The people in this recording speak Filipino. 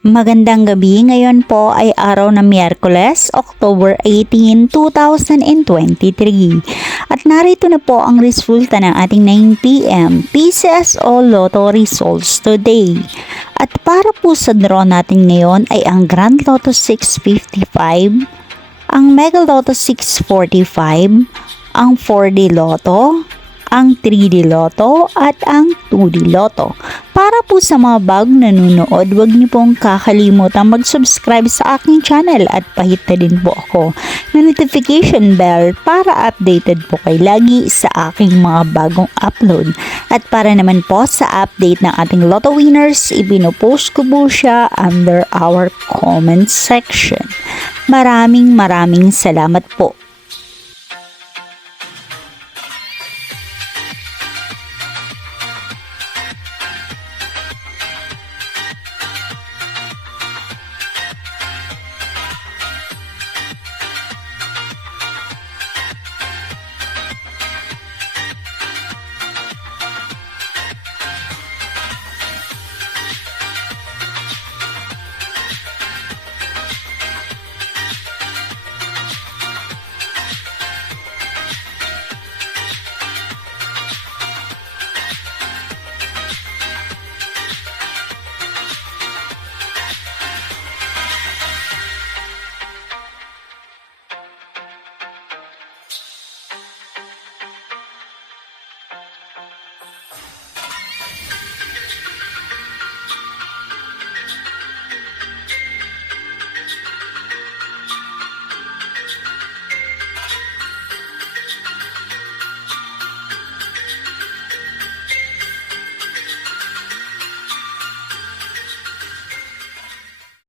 Magandang gabi, ngayon po ay araw ng Miyerkules, October 18, 2023. At narito na po ang resulta ng ating 9pm PCSO Lotto results today. At para po sa draw natin ngayon ay ang Grand Lotto 655, ang Mega Lotto 645, ang 4D Lotto, ang 3D Lotto at ang 2D Lotto. Para po sa mga bagong nanonood, huwag niyo pong kakalimutan mag-subscribe sa aking channel at pahit na din po ako ng notification bell para updated po kayo lagi sa aking mga bagong upload. At para naman po sa update ng ating Lotto winners, ipinopost ko po siya under our comment section. Maraming salamat po.